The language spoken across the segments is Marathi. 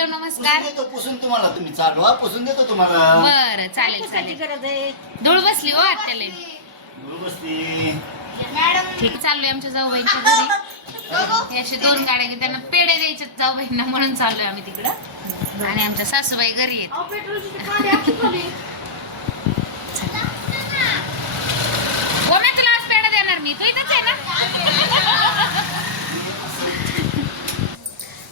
हॅलो नमस्कार. पुसून देतो पुसून तुम्हाला तुम्ही चालवा पुसून देतो तुम्हाला. बर चालेल चालेल. गरज आहे. धूळ बसली हो आत्याला. बरोबर बसली. ठीक चाललोय आमच्या जाऊबाईंच्या घरी. हे असे दोन गाड्या घेऊन त्यांना पेढे द्यायचे जाऊबाईंना म्हणून चाललोय आम्ही तिकडं. आणि आमच्या सासूबाई घरी आहेत. अहो, पेट्रोलची ती कांडी अख्खी खाली. हो मी तुला आज पेढा देणार मी तू इथंच आहे ना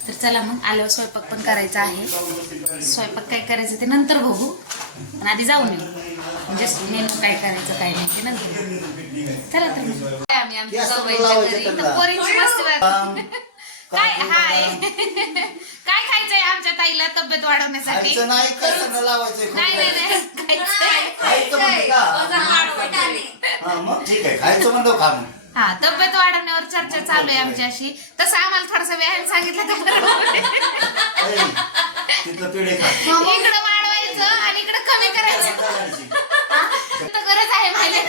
तर चला मग आल्यावर स्वयंपाक पण करायचा आहे. स्वयंपाक काय करायचं ते नंतर बघू. पण आधी जाऊन येऊ म्हणजे मेनू काय करायचं काय नाही ते नंतर चला तर मग. आम्ही आमच्या घरी. तर पोरींची मस्ती काय हाय. काय खायचंय आमच्या ताईला तब्येत वाढवण्यासाठी? नाही कसं लावायचं नाही नाही नाही खायचंय खायचं म्हणते का हा मग ठीक आहे खायचं म्हणतो खा मग. हा तब्येत वाढवण्यावर चर्चा चालू आहे आमची अशी तसं आम्हाला थोडासा व्यायाम सांगितलं तर बरं होईल. ऐ, तिथलं पिढे खा. इकडं वाढवायचं आणि इकडं कमी करायचं. तर गरज आहे माझ्या.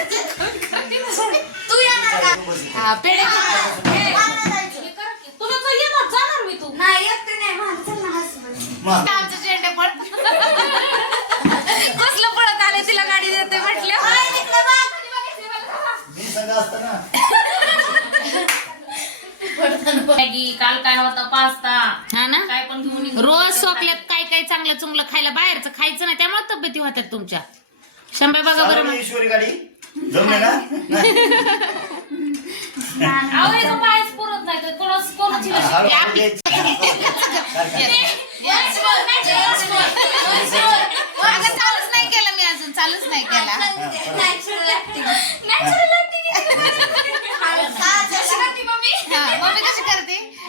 तू येणार का? हा पेढे घेऊन ये. तुला तर येणार जाणार मी तू. नाही एकटे नाही. माझं चल ना हसबंड मग. मॅगी काल काय होता पास्ता हा ना काय पण घेऊन. रोज सोकल्यात काय काय चांगलं चुंगलं खायला बाहेरचं खायचं नाही त्यामुळे तब्येती होत्यात तुमच्या शंभर बघा बरं चालवली मग. ईश्वरी गाडी जमले ना अहो, याचं पायच पुरत नाही तर कोणाच- कोणाची लशी? हळू हळू द्यायची. अगं, चालूच नाही केलं मी अजून चालूच नाही केला हा, मम्मी कशी करते आमच्या ताई माझ्याला खेळवतात आम्हाला बापान बसतोय ते दिवस. आणि मी घरात दुसरं मांजर जरी आलं ना, असं तोंडाला बघत बसते त्या मांजराच्या. अरे जेवण खाऊन जातोय तरी पण. गरीब आहे, गरीब आहे.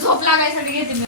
झोप लागायसाठी घेते मी